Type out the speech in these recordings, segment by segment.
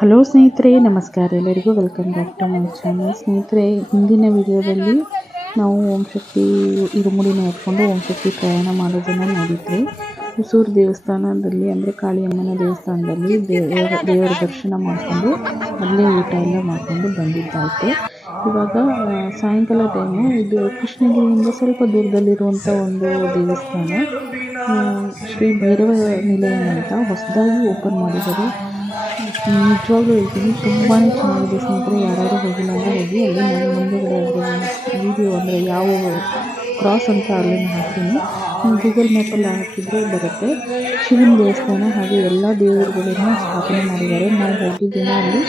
Hello ಸ್ನೇಹಿತರೆ, ನಮಸ್ಕಾರ. ಎಲ್ಲರಿಗೂ welcome back to my channel. ಸ್ನೇಹಿತರೆ, ಹಿಂದಿನ ವಿಡಿಯೋದಲ್ಲಿ ನಾವು ಓಂ ಶಕ್ತಿ ಇರುಮುಡಿ ನೋಡಿಕೊಂಡು ಓಂ ಶಕ್ತಿ ಪ್ರಯಾಣ ಮಾಡೋದನ್ನು ನೋಡಿದ್ವಿ. ಹೊಸೂರು ದೇವಸ್ಥಾನದಲ್ಲಿ ಅಂದರೆ ಕಾಳಿಯಮ್ಮನ ದೇವಸ್ಥಾನದಲ್ಲಿ ದೇವರ ದರ್ಶನ ಮಾಡಿಕೊಂಡು ಅಲ್ಲೇ ಊಟ ಎಲ್ಲ ಮಾಡಿಕೊಂಡು ಬಂದಿದ್ದಾಯಿತು. ಇವಾಗ ಸಾಯಂಕಾಲ ಟೈಮು. ಇದು ಕೃಷ್ಣಗಿರಿಯಿಂದ ಸ್ವಲ್ಪ ದೂರದಲ್ಲಿರುವಂಥ ಒಂದು ದೇವಸ್ಥಾನ, ಶ್ರೀ ಭೈರವ ನಿಲಯಂ ಅಂತ ಹೊಸದಾಗಿ ಓಪನ್ ಮಾಡಿದ್ದಾರೆ. ನಿಜವಾಗ್ಲೂ ಹೇಳ್ತೀನಿ, ತುಂಬಾ ಚೆನ್ನಾಗಿದೆ ಸ್ನೇಹಿತರೆ. ಯಾರು ಹೋಗಿಲ್ಲ ಅಂದರೆ ಹೋಗಿ. ಅಲ್ಲಿ ನಾನು ಮುಂದೆಗಡೆ ವಿಡಿಯೋ ಅಂದರೆ ಯಾವ ಕ್ರಾಸ್ ಅಂತ ಅಲ್ಲಿನ ಹಾಕ್ತೀನಿ, ಗೂಗಲ್ ಮ್ಯಾಪಲ್ಲಿ ಹಾಕಿದರೆ ಬರುತ್ತೆ. ಶಿವನ ದೇವಸ್ಥಾನ ಹಾಗೆ ಎಲ್ಲ ದೇವರುಗಳನ್ನು ಸ್ಥಾಪನೆ ಮಾಡಿದ್ದಾರೆ. ನಾವು ಹೋಗಿದ್ದಿನ ಅಲ್ಲಿ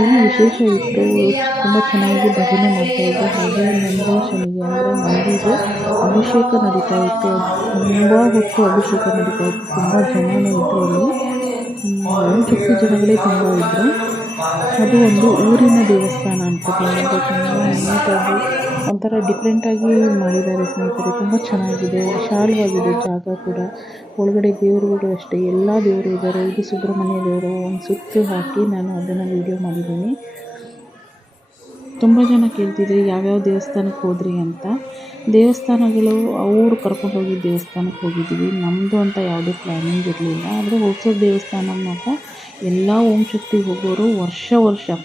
ಏನು ವಿಶೇಷ ಇತ್ತು, ತುಂಬ ಚೆನ್ನಾಗಿ ಭಜನೆ ಮಾಡ್ತಾಯಿದ್ರು. ಹಾಗೆ ನಂದೀಶನಿಗೆ ಅಂದರೆ ನಂದಿಗೆ ಅಭಿಷೇಕ ನಡೀತಾ ಇತ್ತು. ತುಂಬ ಹೊತ್ತು ಅಭಿಷೇಕ ನಡೀತಾ ಇತ್ತು. ತುಂಬ ಜನನೇ ಇದ್ದರು ಅಲ್ಲಿ. ಓಂ ಶಕ್ತಿ ಜನಗಳೇ ತುಂಬ ಇದ್ದರು. ಅದು ಒಂದು ಊರಿನ ದೇವಸ್ಥಾನ ಅನ್ಕೋತೀನಿ. ತುಂಬ ನೀಟಾಗಿ ಒಂಥರ ಡಿಫ್ರೆಂಟಾಗಿ ಮಾಡಿದ್ದಾರೆ ಸ್ನೇಹಿತರೆ. ತುಂಬ ಚೆನ್ನಾಗಿದೆ, ವಿಶಾಲವಾಗಿದೆ ಜಾಗ ಕೂಡ. ಒಳಗಡೆ ದೇವರುಗಳು ಅಷ್ಟೇ, ಎಲ್ಲ ದೇವರು ಇದ್ದಾರೆ. ಇದು ಸುಬ್ರಹ್ಮಣ್ಯ ದೇವರು. ಒಂದು ಸುತ್ತು ಹಾಕಿ ನಾನು ಅದನ್ನು ವೀಡಿಯೋ ಮಾಡಿದ್ದೀನಿ. ತುಂಬ ಜನ ಕೇಳ್ತಿದ್ರಿ ಯಾವ್ಯಾವ ದೇವಸ್ಥಾನಕ್ಕೆ ಹೋದ್ರಿ ಅಂತ. ದೇವಸ್ಥಾನಗಳು ಅವ್ರು ಕರ್ಕೊಂಡು ಹೋಗಿ ದೇವಸ್ಥಾನಕ್ಕೆ ಹೋಗಿದ್ದೀವಿ. ನಮ್ಮದು ಅಂತ ಯಾವುದೇ ಪ್ಲ್ಯಾನಿಂಗ್ ಇರಲಿಲ್ಲ. ಆದರೆ ಹೊಸೂರು ದೇವಸ್ಥಾನ ಮಾತ್ರ ಎಲ್ಲ ಓಂ ಶಕ್ತಿಗೆ ಹೋಗೋರು ವರ್ಷ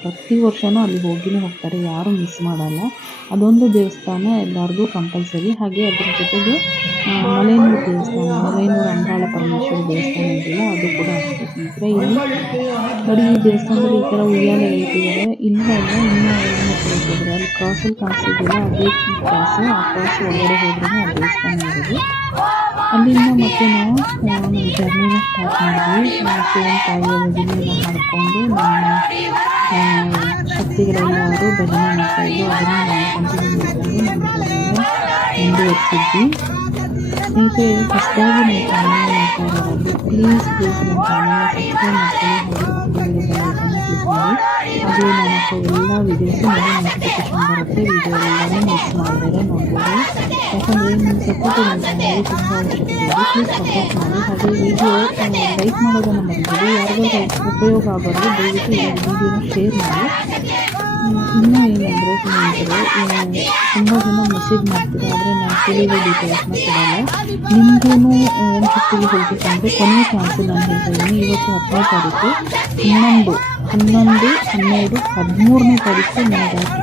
ಪ್ರತಿ ವರ್ಷವೂ ಅಲ್ಲಿ ಹೋಗಿನೇ ಹೋಗ್ತಾರೆ, ಯಾರೂ ಮಿಸ್ ಮಾಡಲ್ಲ. ಅದೊಂದು ದೇವಸ್ಥಾನ ಎಲ್ಲರಿಗೂ ಕಂಪಲ್ಸರಿ. ಹಾಗೆ ಅದ್ರ ಜೊತೆಗೆ ಮಲೆಯನೂರು ದೇವಸ್ಥಾನ, ಮಲೆಯನೂರು ಅಂಬಾಳ ಪರಮೇಶ್ವರಿ ದೇವಸ್ಥಾನ ಇದೆಯಲ್ಲ, ಅದು ಕೂಡ ಅಷ್ಟೇ ಸ್ನೇಹಿತರೆ. ಇಲ್ಲಿ ನೋಡಿ, ಈ ದೇವಸ್ಥಾನದಲ್ಲಿ ಈ ಥರ ಉಯ್ಯಾಲೆ ಹೇಳ್ತಿದ್ದಾರೆ. ಇಲ್ಲ ಇನ್ನೂ ಹೇಳ್ತಿದ್ದಾರೆ. ಅಲ್ಲಿ ಕ್ರಾಸಲ್ಲಿ ಕಾಣಿಸಿದೆಯಲ್ಲ, ಅದೇ ಕ್ರಾಸು. ಆ ಕ್ರಾಸು ಒಳಗಡೆ ಹೋದ್ರೂ ಆ ದೇವಸ್ಥಾನ ಇರೋದು. ಅಲ್ಲಿಂದ ಮತ್ತೆ ನಾವು ನಮ್ಮ ಜರ್ನಿನ ಸ್ಟಾರ್ಟ್ ಮಾಡಿದ್ವಿ. ಶಿವನ ತಾಯಿಯ ಭಜನೆಯನ್ನು ಹಾಡಿಕೊಂಡು ನಮ್ಮ ಶಕ್ತಿಗಳೆಲ್ಲರೂ ಭಜನೆ ಮಾಡ್ತಾಯಿದ್ದು, ಅದನ್ನು ನಾವು ಕಂಟಿನ್ಯೂ ಮಾಡಿಕೊಂಡು ನಮ್ಮ ಜರ್ನಿನ ಮುಂದುವರಿಸಿದ್ವಿ. ಸ್ನೇಹಿತರೆ, ಹೊಸದಾಗಿ ನಮ್ಮ ಚಾನಲ್ನ ಮಾಡ್ತಾ ಇರೋದಾಗಿ ಪ್ಲೀಸ್ ನಮ್ಮ ಚಾನಲ್ನ ಸಬ್ಸ್ಕ್ರೈಬ್ ಮಾಡ್ಕೊಳ್ಳಿ. ಹಾಗೆ ನಾನು ಹಾಕೋ ಎಲ್ಲ ವೀಡಿಯೋಸು ನನಗೆ ನೋಟಿಫಿಕೇಶನ್ ಬರುತ್ತೆ. ವೀಡಿಯೋ ಎಲ್ಲನೂ ಮಿಸ್ ಮಾಡಿದರೆ ನೋಡ್ಬೋದು. ಯಾಕಂದರೆ ನಿಮ್ಮ ಸಪೋರ್ಟ್ ನನ್ನ ಚಾನಲ್ಗೆ ತುಂಬ ಅವಶ್ಯಕತೆ ಇದೆ. ಪ್ಲೀಸ್ ಸಪೋರ್ಟ್ ಮಾಡಿ. ಹಾಗೆ ವಿಡಿಯೋ ಲೈಕ್ ಮಾಡೋದನ್ನು ಮರಿಬೇಡಿ. ಯಾರಿಗೂ ಉಪಯೋಗ ಆಗೋದು ದಯವಿಟ್ಟು ಈ ವಿಡಿಯೋನ ಶೇರ್ ಮಾಡಿ. ಇನ್ನೂ ಏನಂದರೆ ಸ್ನೇಹಿತರೆ, ತುಂಬ ಜನ ಮೆಸೇಜ್ ಮಾಡ್ತೀರಾ, ಆದರೆ ನಾನು ಕೇಳಿರೋ ಡೀಟೇಲ್ಸ್ನ ಕೊಡಲ್ಲ. ನಿಮಗೂ ಓಂ ಶಕ್ತಿಗೆ ಹೋಗಬೇಕಂದ್ರೆ ಕೊನೆಯ ಚಾನ್ಸು ನಾನು ಹೇಳ್ತಾ ಇದ್ದೀನಿ. ಇವತ್ತು 10ನೇ ತಾರೀಕು, 11, 12, 13ನೇ ತಾರೀಕು ನನ್ನ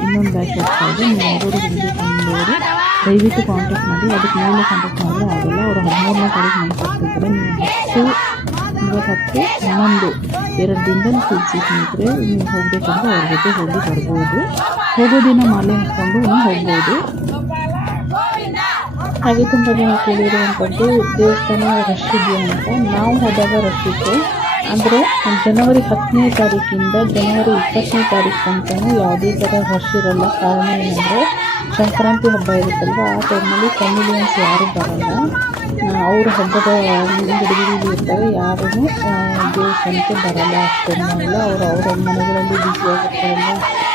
ಇನ್ನೊಂದು ಬ್ಯಾಚ್ ಹೋಗ್ತಾ ಇದೆ. ನೀವು ಯಾರು ಹೋಗಬೇಕಂದವರು ದಯವಿಟ್ಟು ಕಾಂಟ್ಯಾಕ್ಟ್ ಮಾಡಿ. ಅದಕ್ಕೆ ಮೇಲೆ ಕಾಂಟ್ಯಾಕ್ಟ್ ಮಾಡಿದ್ರೆ ಆಗಲ್ಲ. ಅವರು 13ನೇ ತಾರೀಕು ನೆನಪಿಸ್ತಿದ್ದಾರೆ. ನೀವು 10, 11, 2 ದಿನದಲ್ಲಿ ತಿಳಿಸಿ ಸ್ನೇಹಿತರೆ. ನೀವು ಹೋಗಬೇಕಂದ್ರೆ ಅವ್ರ ಜೊತೆ ಹೋಗಿ ಬರ್ಬೋದು. ಹೋಗೋ ದಿನ ಮಾಲೆ ಹಾಕ್ಕೊಂಡು ಹೋಗ್ಬೋದು. ಹಾಗೆ ತುಂಬ ಜನ ಕೇಳಿರುವಂಥದ್ದು ದೇವಸ್ಥಾನ ರಶ್ ಇದೆಯಾ ಅಂತ. ನಾವು ಹೋದಾಗ ರಶ್ ಇತ್ತು. ಅಂದರೆ ಜನವರಿ 10ನೇ ತಾರೀಕಿಂದ ಜನವರಿ 20ನೇ ತಾರೀಕು ತನಕ ಯಾವುದೇ ಥರ ರಶ್ ಇರಲ್ಲ. ಕಾರಣ ಏನಂದರೆ ಸಂಕ್ರಾಂತಿ ಹಬ್ಬ ಇರುತ್ತಲ್ವ, ಆ ಟೈಮಲ್ಲಿ ಫ್ಯಾಮಿಲಿಯನ್ಸ್ ಯಾರೂ ಬರಲ್ಲ. ಅವ್ರ ಹಬ್ಬದ ಗಡಿಬಿಡಿಲಿ ಇರ್ತಾರೆ, ಯಾರೂ ದೇವಸ್ಥಾನಕ್ಕೆ ಬರಲ್ಲ ಅಷ್ಟೊಂದೆಲ್ಲ. ಅವ್ರ ಮನೆಗಳಲ್ಲಿ ಬ್ಯುಸಿಯಾಗಿರ್ತಾರಲ್ಲ.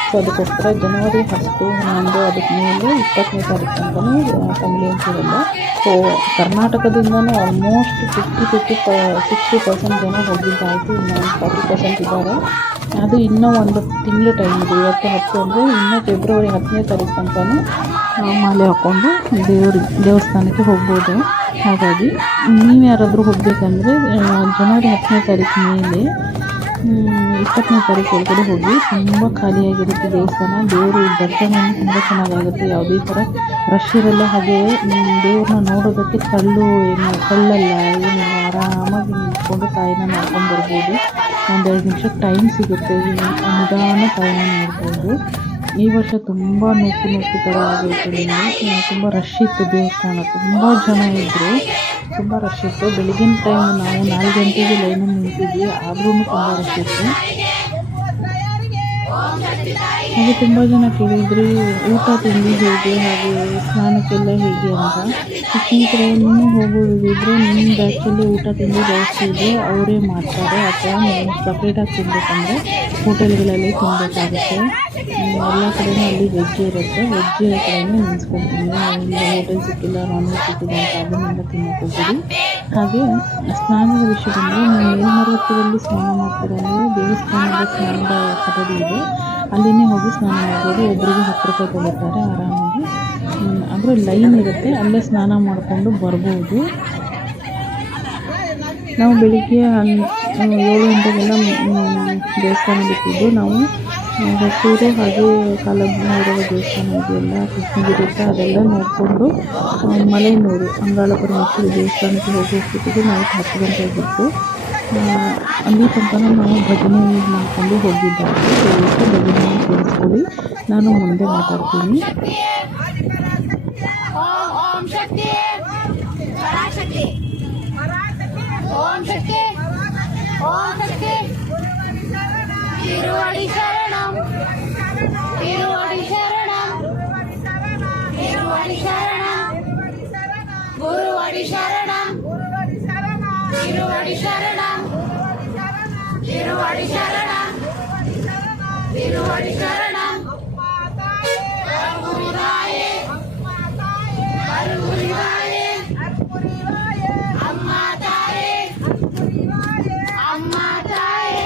ಸೊ ಅದಕ್ಕೋಸ್ಕರ ಜನವರಿ 10, 11 ಅದಕ್ಕೆ ಮೇಲೆ 20ನೇ ತಾರೀಕು ತನಕ ಫ್ಯಾಮಿಲಿಯನ್ಸ್ ಇರಲ್ಲ. ಸೊ ಕರ್ನಾಟಕದಿಂದಲೂ ಆಲ್ಮೋಸ್ಟ್ 60% ಜನ ಹೋಗಿದ್ದಾಯಿತು. ಇನ್ನು 40% ಇದ್ದಾರೆ. ಅದು ಇನ್ನೂ ಒಂದು ತಿಂಗಳು ಟೈಮ್ ಇದೆ. ಇವತ್ತು 10 ಅಂದರೆ ಇನ್ನೂ ಫೆಬ್ರವರಿ 10ನೇ ತಾರೀಕು ತನಕ ಮಾಲೆ ಹಾಕ್ಕೊಂಡು ದೇವಸ್ಥಾನಕ್ಕೆ ಹೋಗ್ಬೋದು. ಹಾಗಾಗಿ ನೀವು ಯಾರಾದರೂ ಹೋಗಬೇಕಂದ್ರೆ ಜನವರಿ 10ನೇ ತಾರೀಕು ಮೇಲೆ 20ನೇ ತಾರೀಕು ಒಳಗಡೆ ಹೋಗಿ. ತುಂಬ ಖಾಲಿಯಾಗಿರುತ್ತೆ ದೇವಸ್ಥಾನ. ದೇವರು ದರ್ಶನ ತುಂಬ ಚೆನ್ನಾಗಾಗುತ್ತೆ. ಯಾವುದೇ ಥರ ರಶ್ ಇರಲ್ಲ. ಹಾಗೆ ದೇವ್ರನ್ನ ನೋಡೋದಕ್ಕೆ ಕಳ್ಳಲ್ಲ, ಏನಿಲ್ಲ. ಆರಾಮಾಗಿ ನಿಂತ್ಕೊಂಡು ತಾಯಿನ ನೋಡ್ಕೊಂಡು ಬರ್ಬೋದು. 1-2 ನಿಮಿಷ ಟೈಮ್ ಸಿಗುತ್ತೆ. ನಿಧಾನ ತಾಯಿನ ನೋಡ್ಬೋದು. ಈ ವರ್ಷ ತುಂಬ ನೂಕು ಥರ ಆಗೈತೆ. ತುಂಬ ರಶ್ ಇತ್ತು ದೇವಸ್ಥಾನ. ತುಂಬ ಜನ ಇದ್ದರು, ತುಂಬ ರಶ್ ಇತ್ತು. ಬೆಳಗಿನ ಟೈಮ್ ನಾವು 4 ಗಂಟೆಗೆ ಲೈನಲ್ಲಿ ನಿಂತಿದ್ವಿ, ಆದ್ರೂ ತುಂಬ ರಶ್ ಇತ್ತು. ಹಾಗೆ ತುಂಬ ಜನ ಕೇಳಿದ್ರಿ ಊಟ ತಿಂಡಿ ಹೇಗೆ, ಹಾಗೆ ಸ್ನಾನಕ್ಕೆಲ್ಲ ಹೇಗೆ ಅಂತ. ಸ್ನೇಹಿತರೆ, ನೀವು ಹೋಗೋದಿದ್ರೆ ನಿಮ್ಮ ಬ್ಯಾಚಲ್ಲಿ ಊಟ ತಿಂಡಿ ಜಾಸ್ತಿ ಇದೆ, ಅವರೇ ಮಾಡ್ತಾರೆ. ಅಥವಾ ನೀವು ಸಪ್ರೇಟಾಗಿ ತಿನ್ನಬೇಕಂದ್ರೆ ಹೋಟೆಲ್ಗಳಲ್ಲಿ ತಿನ್ನಬೇಕಾಗುತ್ತೆ. ಎಲ್ಲ ಕಡೆಯೂ ಅಲ್ಲಿ ವೆಜ್ ಇರುತ್ತೆ. ವೆಜ್ ಕಡೆಯೂ ನೆನೆಸ್ಕೊಳ್ತೀನಿ. ಇಲ್ಲ ಹೋಟೆಲ್ ಸಿಕ್ಕಿಲ್ಲ, ನಾನ್ ವೆಜ್ ಸಿಕ್ಕಿಲ್ಲ ಅಂತ ಅದನ್ನೆಲ್ಲ ತಿನ್ನೋಕೆ ಹೋಗ್ಬಿಡಿ. ಹಾಗೆ ಸ್ನಾನದ ವಿಷಯ ಬಂದರೆ ನೀವು ಮೇಲ್ಮರುವತ್ತರಲ್ಲಿ ಸ್ನಾನ ಮಾಡ್ತೀರ ಅಂದರೆ ದೇವಸ್ಥಾನ ಅಂದರೆ ಸ್ನಾನದ ಕೊಠಡಿ ಇದೆ, ಅಲ್ಲಿನೇ ಹೋಗಿ ಸ್ನಾನ ಮಾಡ್ಬೋದು. ಒಬ್ಬರಿಗೆ 10 ರೂಪಾಯಿ ತೊಗೊಳ್ತಾರೆ ಆರಾಮಾಗಿ. ಅಂದರೆ ಲೈನ್ ಇರುತ್ತೆ, ಅಲ್ಲೇ ಸ್ನಾನ ಮಾಡಿಕೊಂಡು ಬರ್ಬೋದು. ನಾವು ಬೆಳಿಗ್ಗೆ 7 ಗಂಟೆಗೆಲ್ಲ ದೇವಸ್ಥಾನ ಬಿಟ್ಟಿದ್ದು. ನಾವು ಹೊಸೂರು ಹಾಗೆ ಕಾಲಭೈರವ ದೇವಸ್ಥಾನ ಇದೆಯಲ್ಲ ಕೃಷ್ಣಗಿರಿ ಹತ್ರ, ಅದೆಲ್ಲ ನೋಡಿಕೊಂಡು ಮಲೆಯನೂರು ಅಂಗಾಳ ಪರಮೇಶ್ವರಿ ದೇವಸ್ಥಾನಕ್ಕೆ ಹೋಗೋಷ್ಟಿಗೆ ನೈಟ್ 10 ಗಂಟೆ ಬಿಟ್ಟು ಅಲ್ಲಿ ತನಕ ನಾವು ಭಜನೆ ಮಾಡಿಕೊಂಡು ಹೋಗಿದ್ದಾರೆ. ದಯವಿಟ್ಟು ಭಜನೆಯನ್ನು ಕೇಳಿಸ್ಕೊಳ್ಳಿ, ನಾನು ಮುಂದೆ ಮಾತಾಡ್ತೀನಿ. తిరువడి శరణం తిరువడి శరణం తిరువడి శరణం గురువడి శరణం తిరువడి శరణం తిరువడి శరణం తిరువడి శరణం గురువాయే గురువాయే అమ్మా తాయే అమ్మా తాయే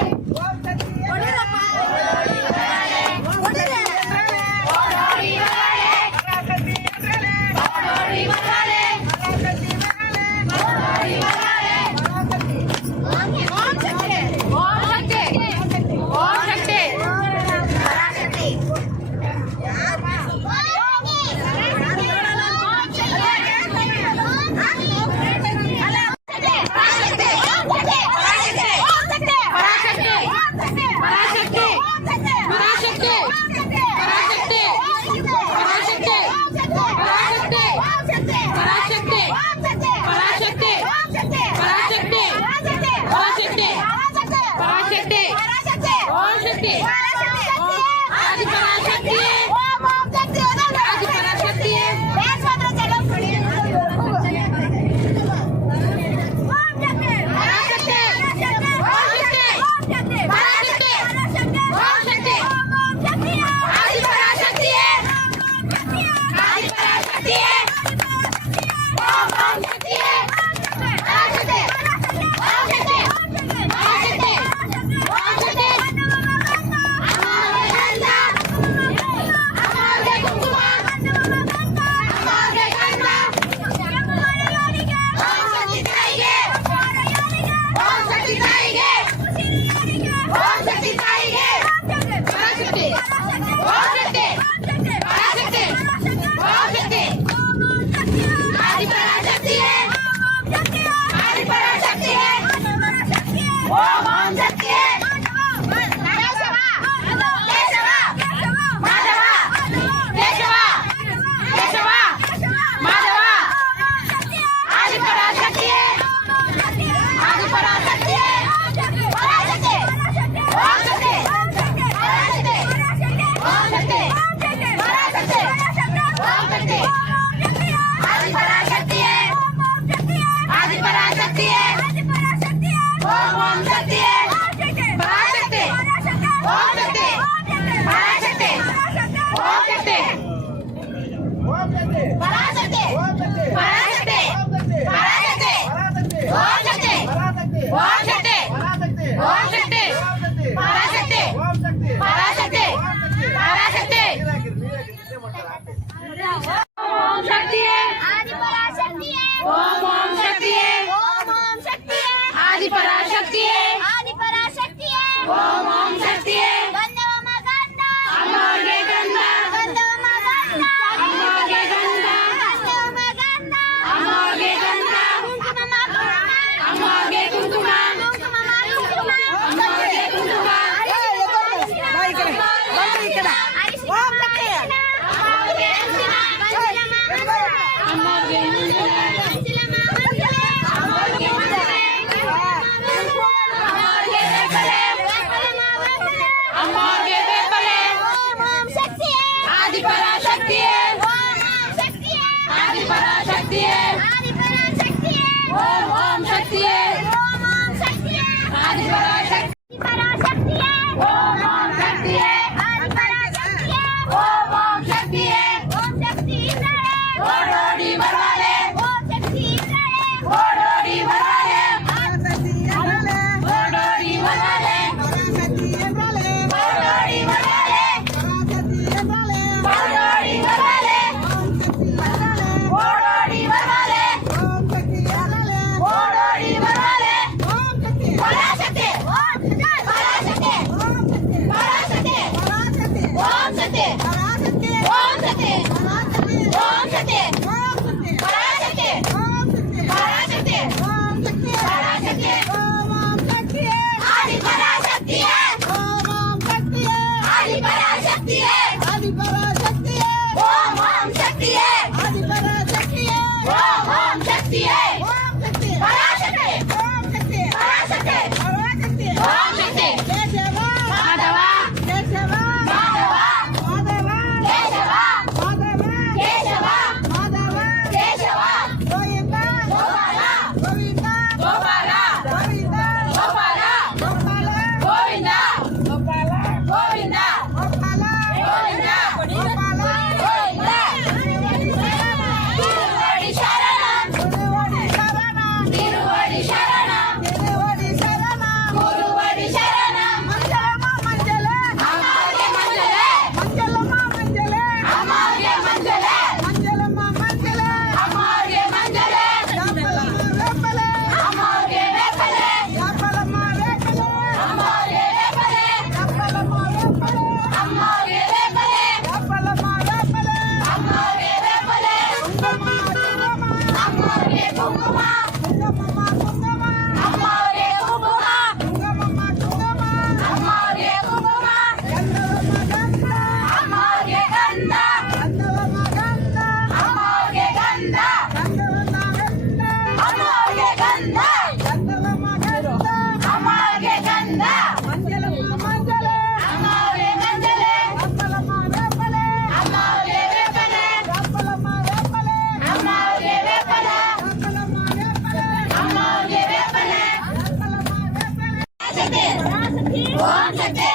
ओम शक्ति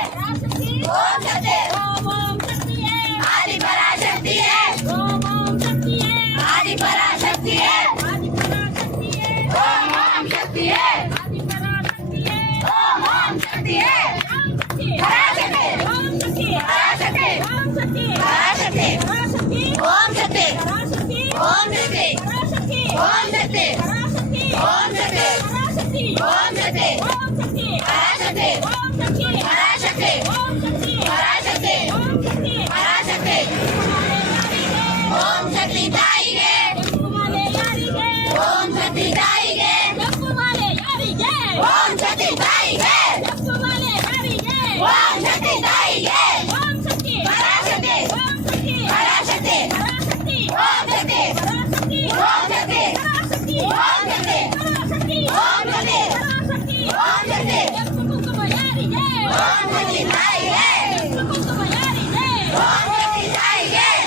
ओम शक्ति ओम शक्ति आदि पराशक्ति है ओम शक्ति आदि पराशक्ति है ओम शक्ति है आदि पराशक्ति है ओम शक्ति है पराशक्ति ओम शक्ति पराशक्ति ओम शक्ति पराशक्ति ओम शक्ति पराशक्ति ओम शक्ति पराशक्ति ओम शक्ति पराशक्ति ओम शक्ति पराशक्ति ओम शक्ति पराशक्ति ओम शक्ति पराशक्ति ओम शक्ति पराशक्ति ओम शक्ति पराशक्ति ओम शक्ति ताई है ओम शक्ति ताई है ओम शक्ति ताई है ओम शक्ति ताई है पराशक्ति पराशक्ति ओम शक्ति ओम शक्ति ओम शक्ति ओम शक्ति ओम शक्ति ओम शक्ति ताई है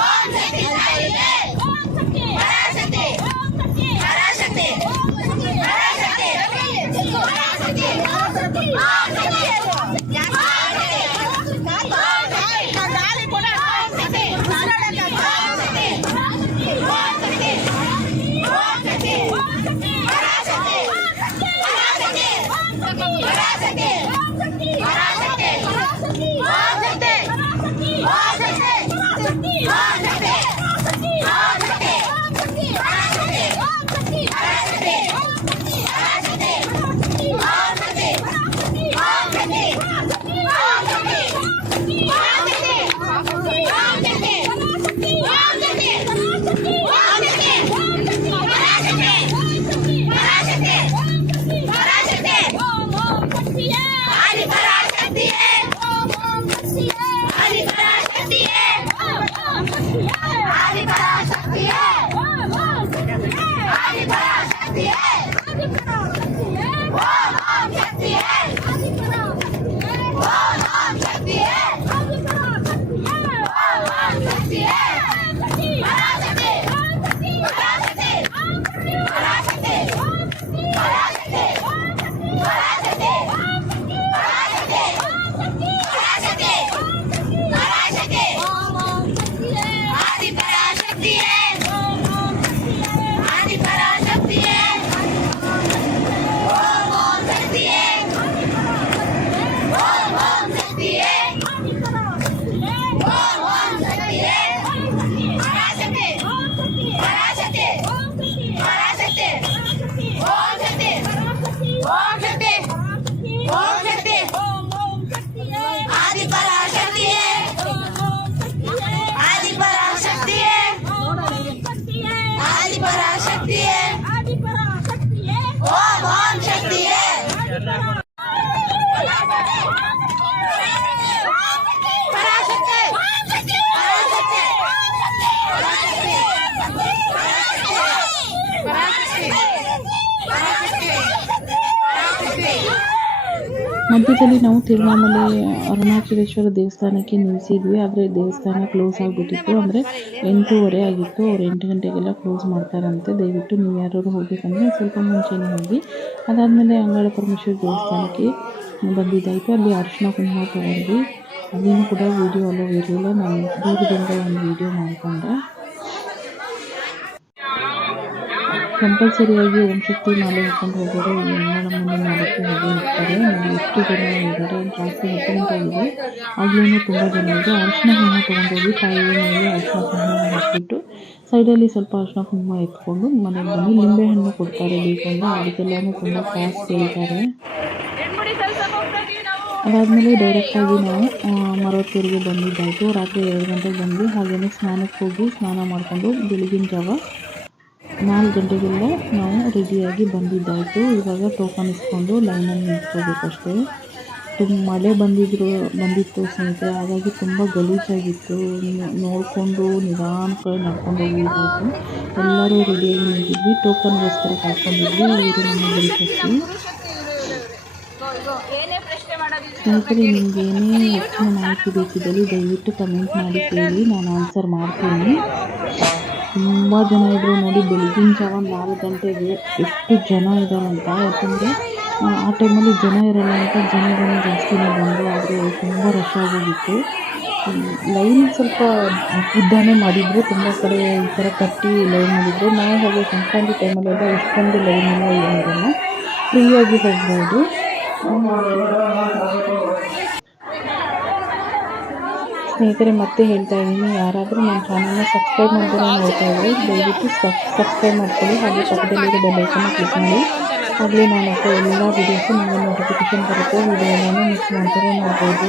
ओम शक्ति ताई है ओम शक्ति ताई है पराशक्ति पराशक्ति ಮಧ್ಯದಲ್ಲಿ ನಾವು ತಿರುವಣ್ಣಾಮಲೈ ಅರುಣಾಚಲೇಶ್ವರ ದೇವಸ್ಥಾನಕ್ಕೆ ನಿಲ್ಲಿಸಿದ್ವಿ. ಆದರೆ ದೇವಸ್ಥಾನ ಕ್ಲೋಸ್ ಆಗಿಬಿಟ್ಟಿತ್ತು. ಅಂದರೆ 8:30 ಆಗಿತ್ತು. ಅವ್ರು 8 ಗಂಟೆಗೆಲ್ಲ ಕ್ಲೋಸ್ ಮಾಡ್ತಾರಂತೆ. ದಯವಿಟ್ಟು ನೀವು ಯಾರು ಹೋಗಬೇಕಂದ್ರೆ ಸ್ವಲ್ಪ ಮುಂಚೆನೇ ಹೋಗಿ. ಅದಾದಮೇಲೆ ಅಂಗಾಳ ಪರಮೇಶ್ವರಿ ದೇವಸ್ಥಾನಕ್ಕೆ ಬಂದಿದ್ದಾಯಿತು. ಅಲ್ಲಿ ಅರಿಶಿನ ಕುಂಕುಮ ತೊಗೊಂಡ್ವಿ. ಅದೇನು ಕೂಡ ವೀಡಿಯೋ ಅಲ್ಲೋ ಇರಲಿಲ್ಲ. ನಾನು ದೂರದಿಂದ ಒಂದು ವೀಡಿಯೋ ಮಾಡಿಕೊಂಡೆ. ಕಂಪಲ್ಸರಿಯಾಗಿ ಓಂ ಶಕ್ತಿ ಮಾಲೆ ಹಾಕೊಂಡು ಹೋಗೋರು ಈ ಅಂಗಾಳ ಮುಂದೆ ಮಾಡೋಕ್ಕೆ ಹೋಗಿ ಇರ್ತಾರೆ. ನೋಡಿ ಎಷ್ಟು ಜನ ಇದ್ದಾರೆ. ರಾತ್ರಿ 10 ಗಂಟೆ ಆಗಿದೆ. ಆಗ್ಲೂ ತುಂಬ ಜನ ಇದೆ. ಅರಿಶಿನ ಕುಂಕುಮ ತೊಗೊಂಡೋಗಿ ತಾಯಿ ಮೇಲೆ ಅರಿಶಿನ ಕುಂಕುಮ ಹಾಕಿಬಿಟ್ಟು ಸೈಡಲ್ಲಿ ಸ್ವಲ್ಪ ಅರಿಶಿನ ಕುಂಕುಮ ಎತ್ಕೊಂಡು ಮನೆಗೆ ಬಂದು ನಿಂಬೆಹಣ್ಣು ಕೊಡ್ತಾರೆ ಬೇಕಂದ್ರೆ. ಅದಕ್ಕೆಲ್ಲನೂ ತುಂಬ ಕಾಸು ಕೇಳ್ತಾರೆ. ಅದಾದಮೇಲೆ ಡೈರೆಕ್ಟಾಗಿ ನಾವು ಮರವತ್ತೂರಿಗೆ ಬಂದಿದ್ದಾಯಿತು. ರಾತ್ರಿ 2 ಗಂಟೆಗೆ ಬಂದು ಹಾಗೆಯೇ ಸ್ನಾನಕ್ಕೆ ಹೋಗಿ ಸ್ನಾನ ಮಾಡಿಕೊಂಡು ಬೆಳಗಿನ ಜಾವ 4 ಗಂಟೆಗೆಲ್ಲ ನಾವು ರೆಡಿಯಾಗಿ ಬಂದಿದ್ದಾಯಿತು. ಇವಾಗ ಟೋಕನ್ ಇಸ್ಕೊಂಡು ಲೈನಲ್ಲಿ ನಿಂತ್ಕೋಬೇಕಷ್ಟೇ. ಮಳೆ ಬಂದಿತ್ತು ಸ್ನೇಹಿತರೆ. ಹಾಗಾಗಿ ತುಂಬ ಗಲೀಜಾಗಿತ್ತು. ನೋಡಿಕೊಂಡು ನಿಧಾನಕ್ಕೆ ನಡ್ಕೊಂಡು ಹೋಗಿದ್ದು. ಎಲ್ಲರೂ ರೆಡಿಯಾಗಿ ನಿಂತಿದ್ವಿ. ಟೋಕನ್ಗೋಸ್ಕರ ಕಾಯ್ಕೊಂಡಿದ್ವಿ. ಇವರು ನಮ್ಮ ಬರೀಶಕ್ತಿ ಸ್ನೇಹಿತರೆ. ನಿಮ್ಗೆ ಏನೇ ಹೆಚ್ಚಿನ ಮಾಹಿತಿ ಬೇಕಿದ್ದಲ್ಲಿ ದಯವಿಟ್ಟು ಕಮೆಂಟ್ ಮಾಡಿ ಕೇಳಿ, ನಾನು ಆನ್ಸರ್ ಮಾಡ್ತೀನಿ. ತುಂಬ ಜನ ಇದ್ದರು ನೋಡಿ. ಬೆಳಗಿನ ಜಾವ 4 ಗಂಟೆಗೆ ಎಷ್ಟು ಜನ ಇದ್ದಾರಂತ. ಯಾಕಂದರೆ ಆ ಟೈಮಲ್ಲಿ ಜನ ಇರಲ್ಲ ಅಂತ ಜನಗಳು ಜಾಸ್ತಿನೇ ಬಂದರು, ಆದರೆ ತುಂಬ ರಶ್ ಆಗೋಗಿತ್ತು. ಲೈನ್ ಸ್ವಲ್ಪ ಉದ್ದಾನೆ ಮಾಡಿದರೆ, ತುಂಬ ಕಡೆ ಈ ಥರ ಕಟ್ಟಿ ಲೈನ್ ಮಾಡಿದರೆ, ನಾವು ಹಾಗೆ ಸಂಕ್ರಾಂತಿ ಟೈಮಲ್ಲೆಲ್ಲ ಇಷ್ಟೊಂದು ಲೈನ್ ಎಲ್ಲ ಏನಿರಲ್ಲ, ಫ್ರೀಯಾಗಿ ಹೋಗ್ಬೋದು. ಸ್ನೇಹಿತರೆ, ಮತ್ತೆ ಹೇಳ್ತಾ ಇದ್ದೀನಿ, ಯಾರಾದರೂ ನನ್ನ ಚಾನಲ್ನ ಸಬ್ಸ್ಕ್ರೈಬ್ ಮಾಡಿದ್ರೆ ನೋಡ್ತಾ ಇದ್ದರೆ ದಯವಿಟ್ಟು ಸಬ್ಸ್ಕ್ರೈಬ್ ಮಾಡ್ಕೊಳ್ಳಿ, ಹಾಗೆ ಪಕ್ಕದಲ್ಲಿರೋ ಬೆಲ್ ಐಕನ್ನ ಕ್ಲಿಕ್ ಮಾಡಿ. ಆಗಲೇ ನಾನು ಹಾಕೋ ಎಲ್ಲ ವೀಡಿಯೋಸು ನಿಮಗೆ ನೋಟಿಫಿಕೇಷನ್ ಬರುತ್ತೆ. ವೀಡಿಯೋವನ್ನು ಮಿಸ್ ಮಾಡ್ತಾರೆ ನೋಡ್ಬೋದು.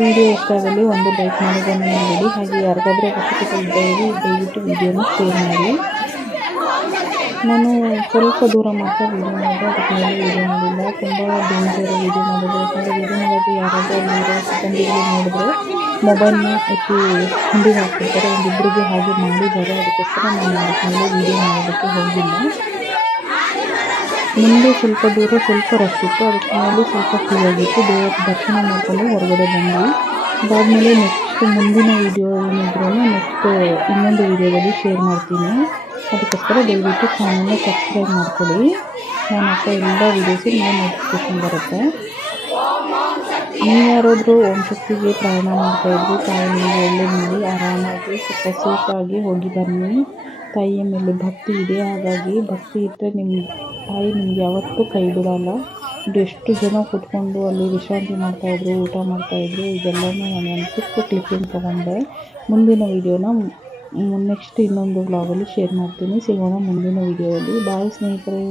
ವೀಡಿಯೋ ಇಷ್ಟ ಆಗಲಿ ಒಂದು ಲೈಕ್ ಮಾಡೋದನ್ನು ನೋಡಿ, ಹಾಗೆ ಯಾರಿಗಾದ್ರೂ ಅವಶ್ಯಕತೆ ಇದ್ದವರು ದಯವಿಟ್ಟು ವೀಡಿಯೋನ ಶೇರ್ ಮಾಡಿ. ನಾನು ಸ್ವಲ್ಪ ದೂರ ಮಾತ್ರ ವೀಡಿಯೋ ಮಾಡಿದೆ, ಅದಕ್ಕೆ ಮೇಲೆ ವೀಡಿಯೋ ಮಾಡಿಲ್ಲ. ತುಂಬ ಡೇಂಜರ್ ವೀಡಿಯೋ ಮಾಡೋದು, ಯಾಕಂದರೆ ವೀಡಿಯೋ ಮಾಡೋದು ಯಾರಾದರೂ ಅಲ್ಲಿರೋ ಸಿಬ್ಬಂದಿಗಳು ನೋಡಿದ್ರೆ ಮೊಬೈಲ್ನ ಎತ್ತಿ ಹಿಂದಿಗೆ ಹಾಕ್ಬಿಡ್ತಾರೆ. ಒಂದಿಬ್ಬರಿಗೆ ಹಾಗೆ ಮಾಡಿದ್ದಾರೆ, ಅದಕ್ಕೋಸ್ಕರ ನಾನು ಅದಕ್ಕೆ ಮೇಲೆ ವೀಡಿಯೋ ಮಾಡೋದಕ್ಕೆ ಹೋಗಿಲ್ಲ. ಮುಂದೆ ಸ್ವಲ್ಪ ದೂರ ಸ್ವಲ್ಪ ರಶ್ ಇತ್ತು, ಅದಕ್ಕೆ ಮೇಲೆ ಸ್ವಲ್ಪ ಫ್ರೀ ಆಗಿತ್ತು. ದೇವರ ದರ್ಶನ ಮಾಡಿಕೊಂಡು ಹೊರಗಡೆ ಬಂದ್ವಿ. ಅದಾದಮೇಲೆ ನೆಕ್ಸ್ಟ್ ಮುಂದಿನ ವೀಡಿಯೋ ಏನಿದ್ರೂ ನೆಕ್ಸ್ಟ್ ಇನ್ನೊಂದು ವೀಡಿಯೋದಲ್ಲಿ ಶೇರ್ ಮಾಡ್ತೀನಿ. ಅದಕ್ಕೋಸ್ಕರ ದಯವಿಟ್ಟು ಚಾನಲ್ನ ಸಬ್ಸ್ಕ್ರೈಬ್ ಮಾಡ್ಕೊಳ್ಳಿ. ನಾನು ಹಾಕೋ ಎಲ್ಲ ವೀಡಿಯೋಸು ನಿಮಗೆ ನೋಟಿಫಿಕೇಷನ್ ಬರುತ್ತೆ. ನೀವು ಯಾರಾದರೂ ಓಂ ಶಕ್ತಿಗೆ ಪ್ರಯಾಣ ಮಾಡ್ತಾಯಿದ್ರು, ತಾಯಿ ನಿಮಗೆ ಒಳ್ಳೆ ಮಾಡಿ ಆರಾಮಾಗಿ ಸ್ವಲ್ಪ ಸೇಫಾಗಿ ಹೋಗಿ ಬನ್ನಿ. ತಾಯಿಯ ಮೇಲೆ ಭಕ್ತಿ ಇದೆ, ಹಾಗಾಗಿ ಭಕ್ತಿ ಇದ್ದರೆ ನಿಮ್ಮ ತಾಯಿ ನಿಮ್ಗೆ ಯಾವತ್ತೂ ಕೈ ಬಿಡೋಲ್ಲ. ಎಷ್ಟು ಜನ ಕೂತ್ಕೊಂಡು ಅಲ್ಲಿ ವಿಶ್ರಾಂತಿ ಮಾಡ್ತಾಯಿದ್ರು, ಊಟ ಮಾಡ್ತಾಯಿದ್ರು, ಇದೆಲ್ಲನೂ ನಾನು ಒಂದು ಚಿಕ್ಕ ಕ್ಲಿಪ್ಪಿಂಗ್ ತೊಗೊಂಡೆ. ಮುಂದಿನ ವೀಡಿಯೋನ ನೆಕ್ಸ್ಟ್ ಇನ್ನೊಂದು ವ್ಲಾಗಲ್ಲಿ ಶೇರ್ ಮಾಡ್ತೀನಿ. ಸಿಗೋಣ ಮುಂದಿನ ವೀಡಿಯೋದಲ್ಲಿ. ಬಾಯ್ ಸ್ನೇಹಿತರೆ.